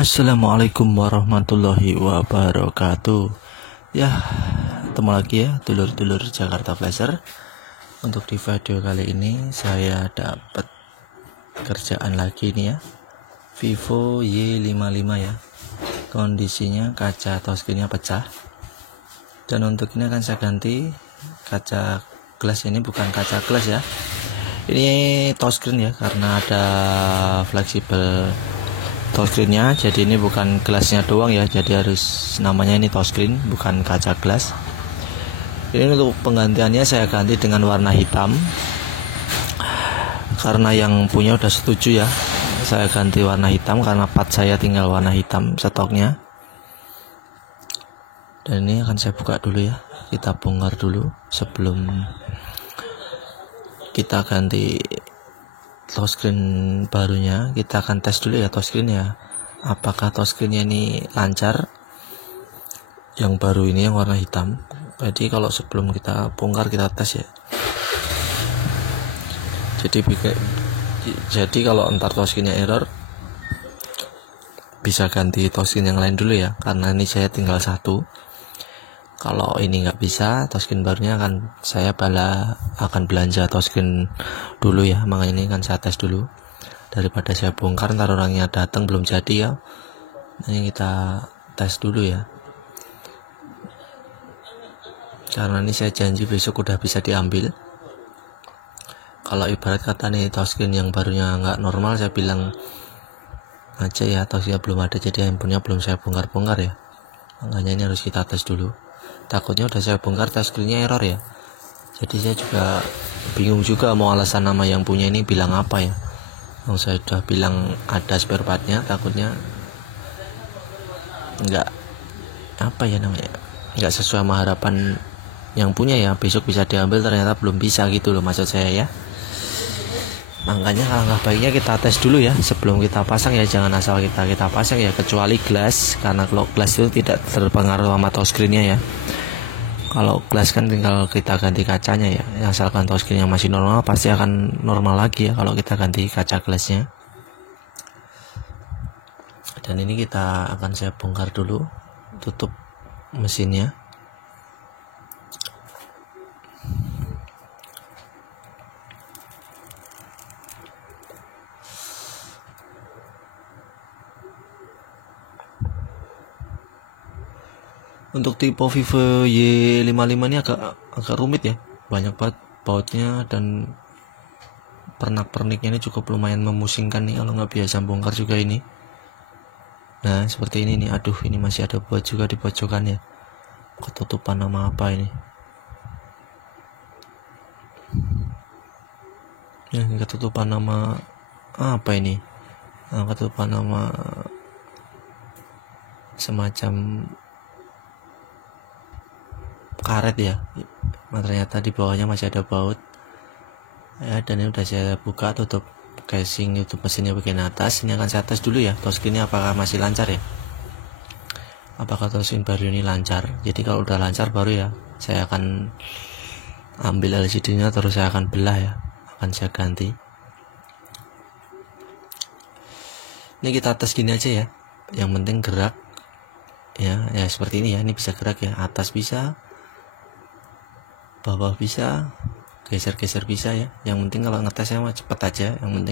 Assalamualaikum warahmatullahi wabarakatuh. Ya, ketemu lagi ya dulur-dulur Jakarta Flasher. Untuk di video kali ini saya dapat kerjaan lagi nih ya, Vivo Y55 ya. Kondisinya kaca touchscreen-nya pecah. Dan untuk ini akan saya ganti kaca glass. Ini bukan kaca glass ya, ini touchscreen ya, karena ada fleksibel touchscreen-nya, jadi ini bukan gelasnya doang ya, jadi harus namanya ini touchscreen bukan kaca gelas. Ini untuk penggantiannya saya ganti dengan warna hitam karena yang punya udah setuju ya, saya ganti warna hitam karena part saya tinggal warna hitam stoknya. Dan ini akan saya buka dulu ya, kita bongkar dulu sebelum kita ganti touchscreen barunya. Kita akan tes dulu ya touchscreen ya, apakah touchscreennya ini lancar yang baru ini yang warna hitam. Jadi kalau sebelum kita bongkar kita tes ya, jadi kalau entar touchscreennya error bisa ganti touchscreen yang lain dulu ya, karena ini saya tinggal satu. Kalau ini nggak bisa, touchscreen barunya saya akan belanja touchscreen dulu ya. Makanya ini kan saya tes dulu daripada saya bongkar ntar orangnya datang belum jadi ya. Ini kita tes dulu ya, karena ini saya janji besok udah bisa diambil. Kalau ibarat kata nih touchscreen yang barunya nggak normal, saya bilang aja ya touchscreen belum ada, jadi handphonenya belum saya bongkar ya. Makanya ini harus kita tes dulu, takutnya udah saya bongkar touchscreennya error ya. Jadi saya juga bingung juga mau alasan nama yang punya ini bilang apa ya. Yang saya udah bilang ada spare partnya, takutnya nggak apa ya namanya, nggak sesuai sama harapan yang punya ya, besok bisa diambil ternyata belum bisa gitu loh maksud saya ya. Makanya alangkah baiknya kita tes dulu ya sebelum kita pasang ya, jangan asal kita pasang ya, kecuali glass, karena kalau glass itu tidak terpengaruh sama touchscreen-nya ya. Kalau glass kan tinggal kita ganti kacanya ya, asalkan touchscreen-nya masih normal pasti akan normal lagi ya kalau kita ganti kaca glassnya. Dan ini kita akan saya bongkar dulu, tutup mesinnya. Untuk tipe Vivo Y55 ini agak rumit ya, banyak banget bautnya dan pernak-perniknya ini cukup lumayan memusingkan nih kalau nggak biasa bongkar juga ini. Nah seperti ini nih, aduh ini masih ada baut juga di pojokan ya, ketutupan nama apa ini ya, ketutupan nama apa ini, ketutupan nama semacam karet ya. Ternyata di bawahnya masih ada baut ya. Dan ini udah saya buka, tutup casing YouTube mesinnya bagian atas. Ini akan saya tes dulu ya touchscreen-nya apakah masih lancar ya, apakah touchscreen baru ini lancar. Jadi kalau udah lancar baru ya saya akan ambil LCD-nya, terus saya akan belah ya, akan saya ganti. Ini kita tes gini aja ya, yang penting gerak ya seperti ini ya. Ini bisa gerak ya, atas bisa, bawah bisa, geser-geser bisa ya. Yang penting kalau ngetesnya mah cepet aja, yang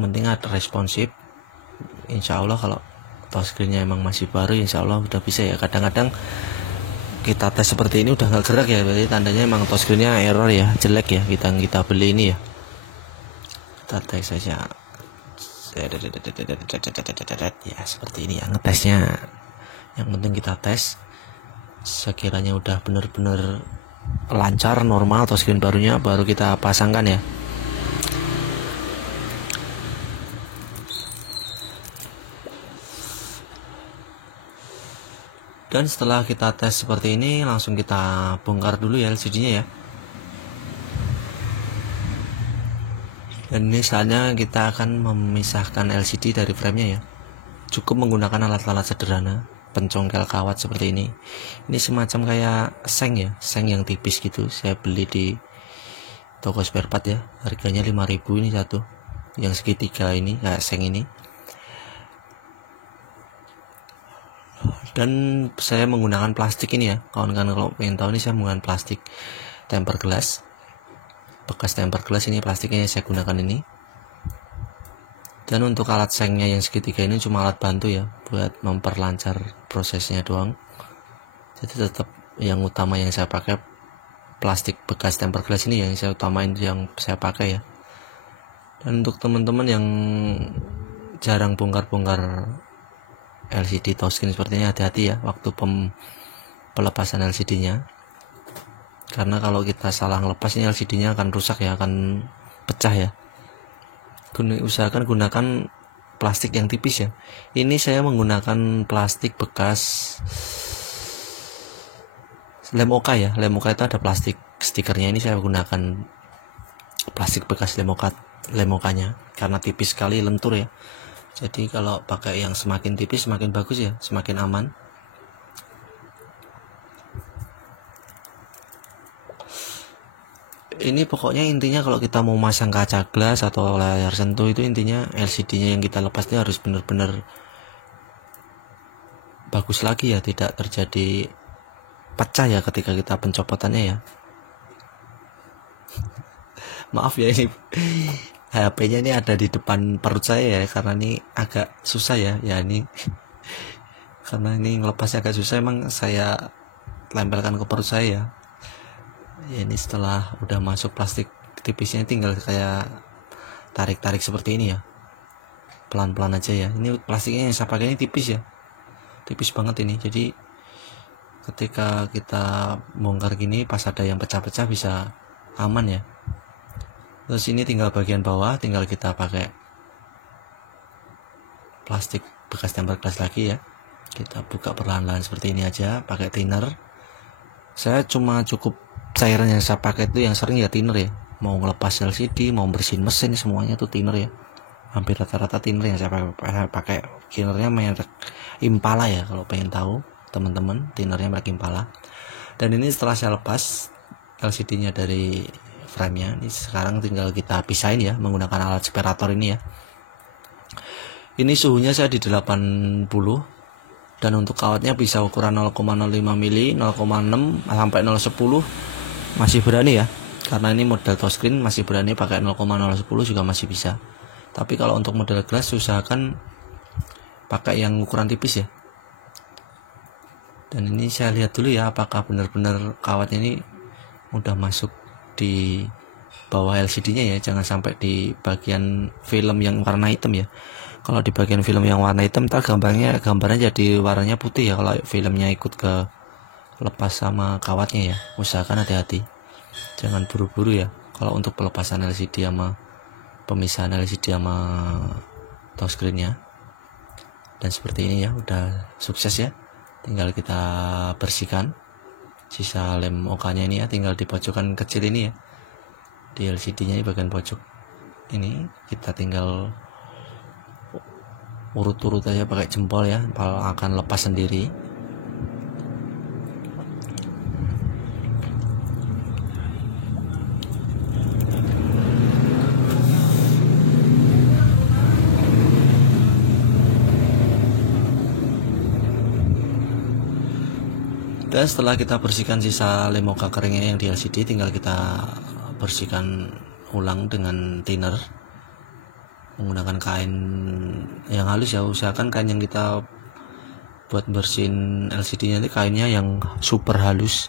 penting ada responsif. Insya Allah kalau touchscreen-nya emang masih baru, insya Allah udah bisa ya. Kadang-kadang kita tes seperti ini udah nggak gerak ya, berarti tandanya emang touchscreen-nya error ya, jelek ya, kita beli ini ya. Kita tes saja ya seperti ini ya ngetesnya. Yang penting kita tes, sekiranya udah bener-bener lancar normal touchscreen barunya, baru kita pasangkan ya. Dan setelah kita tes seperti ini, langsung kita bongkar dulu ya LCD-nya ya. Dan ini saatnya kita akan memisahkan LCD dari frame-nya ya. Cukup menggunakan alat-alat sederhana, pencongkel kawat seperti ini. Ini semacam kayak seng ya, seng yang tipis gitu. Saya beli di toko spare part ya, harganya 5.000 ini satu. yang segitiga ini, kayak seng ini. Dan saya menggunakan plastik ini ya, kawan-kawan kalau pengen tahu, ini saya menggunakan plastik tempered glass, bekas tempered glass ini plastiknya saya gunakan ini. Dan untuk alat sengnya yang segitiga ini cuma alat bantu ya, buat memperlancar prosesnya doang. Jadi tetap yang utama yang saya pakai plastik bekas tempered glass ini yang saya utamain, yang saya pakai ya. Dan untuk teman-teman yang jarang bongkar-bongkar LCD touchscreen seperti ini, hati-hati ya waktu pelepasan LCD-nya, karena kalau kita salah ngelepas ini LCD-nya akan rusak ya, akan pecah ya. Usahakan gunakan plastik yang tipis ya. Ini saya menggunakan plastik bekas lem Oka ya, lem Oka itu ada plastik stikernya, ini saya gunakan plastik bekas lem Okanya karena tipis sekali, lentur ya. Jadi kalau pakai yang semakin tipis semakin bagus ya, semakin aman. Ini pokoknya intinya kalau kita mau masang kaca gelas atau layar sentuh itu intinya LCD-nya yang kita lepas itu harus benar-benar bagus lagi ya, tidak terjadi pecah ya ketika kita pencopotannya ya. Maaf ya, ini HP-nya ini ada di depan perut saya ya, karena ini agak susah ya ini karena ini ngelepasnya agak susah, emang saya tempelkan ke perut saya ya. Ini setelah udah masuk plastik tipisnya tinggal kayak tarik-tarik seperti ini ya, pelan-pelan aja ya. Ini plastiknya yang saya pakai ini tipis ya, tipis banget ini, jadi ketika kita bongkar gini pas ada yang pecah-pecah bisa aman ya. Terus ini tinggal bagian bawah, tinggal kita pakai plastik bekas tempered glass lagi ya. Kita buka perlahan-lahan seperti ini aja, pakai thinner. Saya cuma cukup cairan yang saya pakai itu yang sering ya thinner ya. Mau ngelepas LCD, mau bersihin mesin, semuanya tuh thinner ya. Hampir rata-rata thinner yang saya pakai thinnernya merek Impala ya, kalau pengen tahu teman-teman, thinnernya merek Impala. Dan ini setelah saya lepas LCD-nya dari frame-nya, ini sekarang tinggal kita pisahin ya menggunakan alat separator ini ya. Ini suhunya saya di 80, dan untuk kawatnya bisa ukuran 0,05 mili, 0,6 sampai 0,10 masih berani ya, karena ini model touchscreen masih berani pakai 0,010 juga masih bisa. Tapi kalau untuk model glass usahakan pakai yang ukuran tipis ya. Dan ini saya lihat dulu ya apakah benar-benar kawatnya ini udah masuk di bawah LCD-nya ya, jangan sampai di bagian film yang warna hitam ya. Kalau di bagian film yang warna hitam ntar gambarnya jadi warnanya putih ya, kalau filmnya ikut ke lepas sama kawatnya ya. Usahakan hati-hati, jangan buru-buru ya kalau untuk pelepasan LCD sama pemisahan LCD sama touchscreen-nya. Dan seperti ini ya, udah sukses ya, tinggal kita bersihkan sisa lem Okanya ini ya, tinggal di pojokan kecil ini ya, di LCD-nya di bagian pojok ini kita tinggal urut-urut aja pakai jempol ya, akan lepas sendiri. Dan setelah kita bersihkan sisa lem Oka keringnya yang di LCD, tinggal kita bersihkan ulang dengan thinner menggunakan kain yang halus ya. Usahakan kain yang kita buat bersihin LCD-nya ini kainnya yang super halus,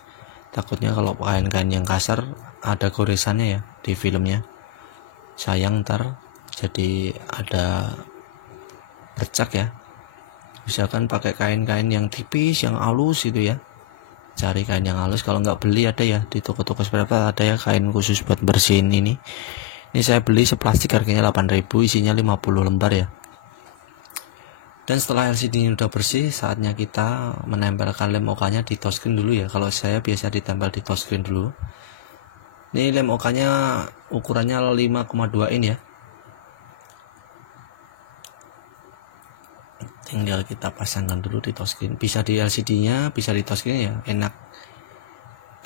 takutnya kalau kain-kain yang kasar ada goresannya ya di filmnya, sayang ntar jadi ada bercak ya. Usahakan pakai kain-kain yang tipis, yang halus itu ya, cari kain yang halus. Kalau nggak beli ada ya di toko-toko seperti ada ya kain khusus buat bersihin ini. Ini saya beli seplastik harganya 8.000, isinya 50 lembar ya. Dan setelah LCD ini udah bersih, saatnya kita menempelkan lem Okanya di touchscreen dulu ya. Kalau saya biasa ditempel di touchscreen dulu. Ini lem Okanya ukurannya 5,2 in ya. Tinggal kita pasangkan dulu di touchscreen. Bisa di LCD-nya, bisa di touchscreen ya.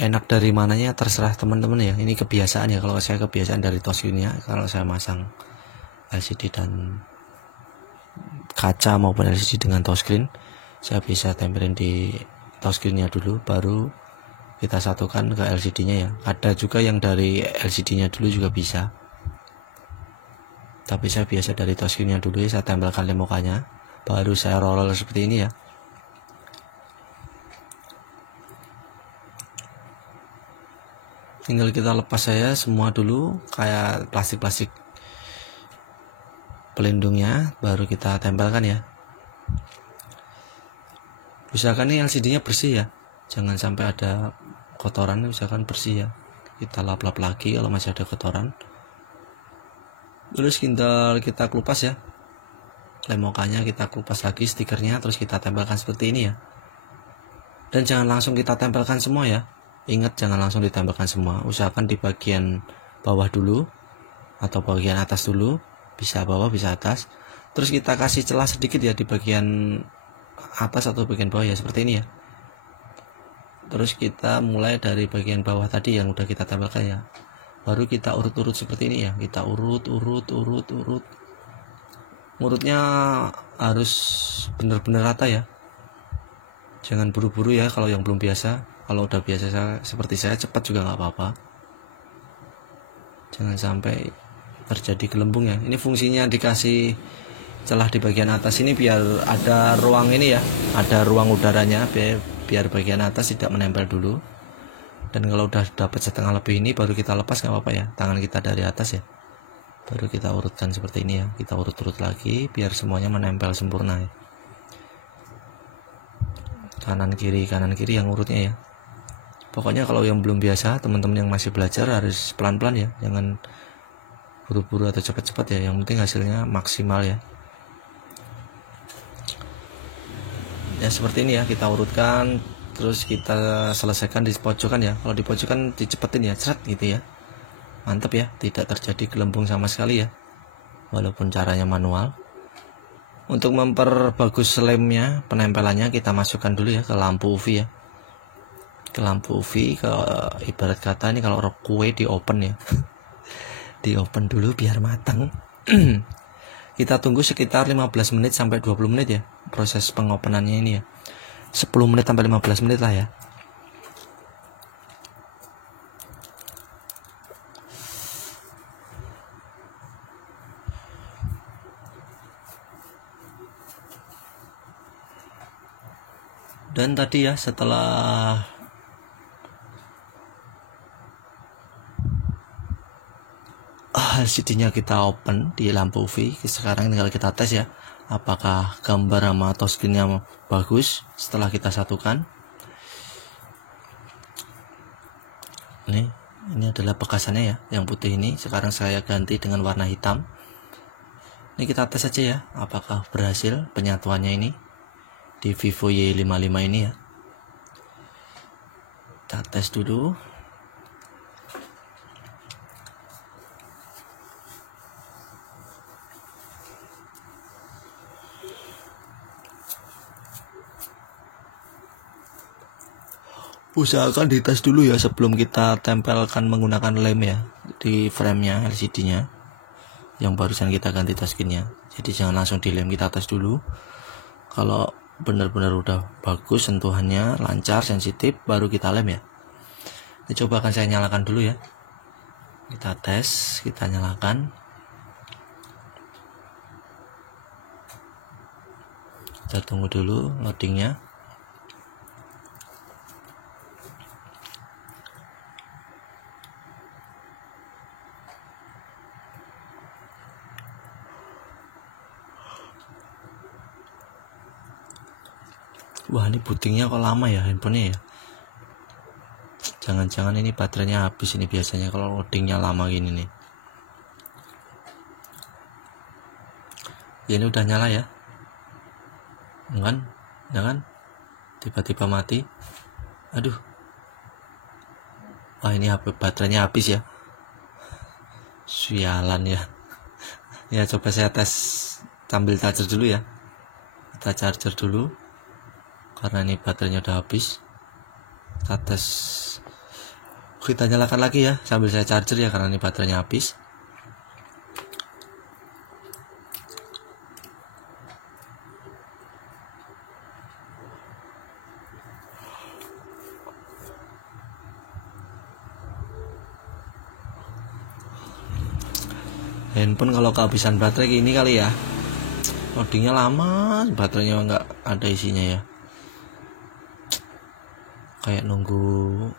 Enak dari mananya terserah teman-teman ya. Ini kebiasaan ya, kalau saya kebiasaan dari touchscreen-nya. Kalau saya masang LCD dan kaca maupun LCD dengan touchscreen, saya bisa tempelin di touchscreen-nya dulu, baru kita satukan ke LCD-nya ya. Ada juga yang dari LCD-nya dulu juga bisa, tapi saya biasa dari touchscreen-nya dulu ya. Saya tempelkan lem mukanya, baru saya roll seperti ini ya. Tinggal kita lepas saya semua dulu, kayak plastik-plastik pelindungnya, baru kita tempelkan ya. Usahakan nih LCD-nya bersih ya, jangan sampai ada kotoran, usahakan bersih ya. Kita lap-lap lagi kalau masih ada kotoran. Terus kita kelupas ya, lem mukanya kita kelupas lagi stikernya, terus kita tempelkan seperti ini ya. Dan jangan langsung kita tempelkan semua ya. Ingat, jangan langsung ditempelkan semua, usahakan di bagian bawah dulu atau bagian atas dulu, bisa bawah bisa atas. Terus kita kasih celah sedikit ya di bagian atas atau bagian bawah ya, seperti ini ya. Terus kita mulai dari bagian bawah tadi yang udah kita tempelkan ya, baru kita urut-urut seperti ini ya. Kita urut. Urutnya harus benar-benar rata ya, jangan buru-buru ya kalau yang belum biasa. Kalau udah biasa seperti saya, cepat juga nggak apa-apa, jangan sampai terjadi gelembung ya. Ini fungsinya dikasih celah di bagian atas ini biar ada ruang ini ya, ada ruang udaranya, biar bagian atas tidak menempel dulu. Dan kalau udah dapat setengah lebih ini, baru kita lepas, nggak apa-apa ya, tangan kita dari atas ya, baru kita urutkan seperti ini ya. Kita urut-urut lagi biar semuanya menempel sempurna ya. Kanan kiri yang urutnya ya. Pokoknya kalau yang belum biasa, teman-teman yang masih belajar harus pelan-pelan ya, jangan buru-buru atau cepat-cepat ya. Yang penting hasilnya maksimal ya. Ya seperti ini ya, kita urutkan, terus kita selesaikan di pojokan ya. Kalau di pojokan dicepetin ya, seret gitu ya. Mantap ya, tidak terjadi gelembung sama sekali ya, walaupun caranya manual. Untuk memperbagus lemnya, penempelannya, kita masukkan dulu ya ke lampu UV ya. Ke lampu UV, ke ibarat kata ini kalau kue di open ya. Di open dulu biar matang. Kita tunggu sekitar 15 menit sampai 20 menit ya, proses pengopenannya ini ya. 10 menit sampai 15 menit lah ya. Dan tadi ya, setelah LCD-nya kita open di lampu UV, sekarang tinggal kita tes ya, apakah gambar sama touchscreen-nya bagus setelah kita satukan. Ini adalah bekasannya ya, yang putih ini. Sekarang saya ganti dengan warna hitam. Ini kita tes aja ya, apakah berhasil penyatuannya ini di Vivo Y55 ini ya. Kita tes dulu. Usahakan dites dulu ya sebelum kita tempelkan menggunakan lem ya di frame-nya LCD-nya yang barusan kita ganti touchscreen-nya. Jadi jangan langsung dilem, kita tes dulu. Kalau benar-benar udah bagus sentuhannya, lancar, sensitif, baru kita lem ya. Ini coba akan saya nyalakan dulu ya. Kita tes, kita nyalakan. Kita tunggu dulu loadingnya. Wah, ini bootingnya kok lama ya handphonenya ya. Jangan-jangan ini baterainya habis ini biasanya kalau loadingnya lama gini nih. Ya ini udah nyala ya. Jangan tiba-tiba mati. Aduh. Wah, ini baterainya habis ya. Sialan ya. Ya coba saya tes sambil charger dulu ya. Kita charger dulu. Karena ini baterainya udah habis. Kita tes. Kita nyalakan lagi ya sambil saya charger ya, karena ini baterainya habis. handphone kalau kehabisan baterai gini kali ya, loadingnya lama, baterainya nggak ada isinya ya, kayak nunggu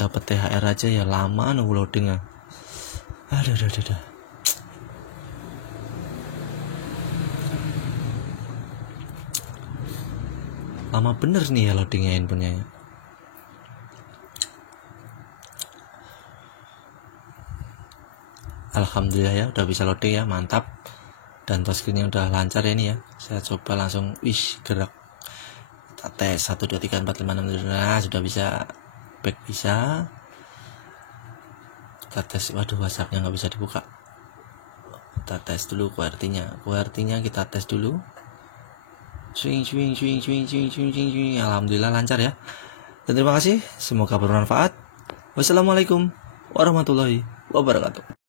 dapat THR aja ya lama nunggu loadingnya. Aduh. Lama bener nih ya loadingnya handphonenya ya. Alhamdulillah ya udah bisa loading ya, mantap. Dan touchscreennya udah lancar ya ini ya. Saya coba langsung gerak. Kita tes 1 2 3 4 5 6 7. Nah, sudah bisa back, bisa. Kita tes, waduh WhatsAppnya nggak bisa dibuka. Kita tes dulu QWERTY-nya kita tes dulu. Swing. Alhamdulillah lancar ya. Dan terima kasih, semoga bermanfaat. Wassalamualaikum warahmatullahi wabarakatuh.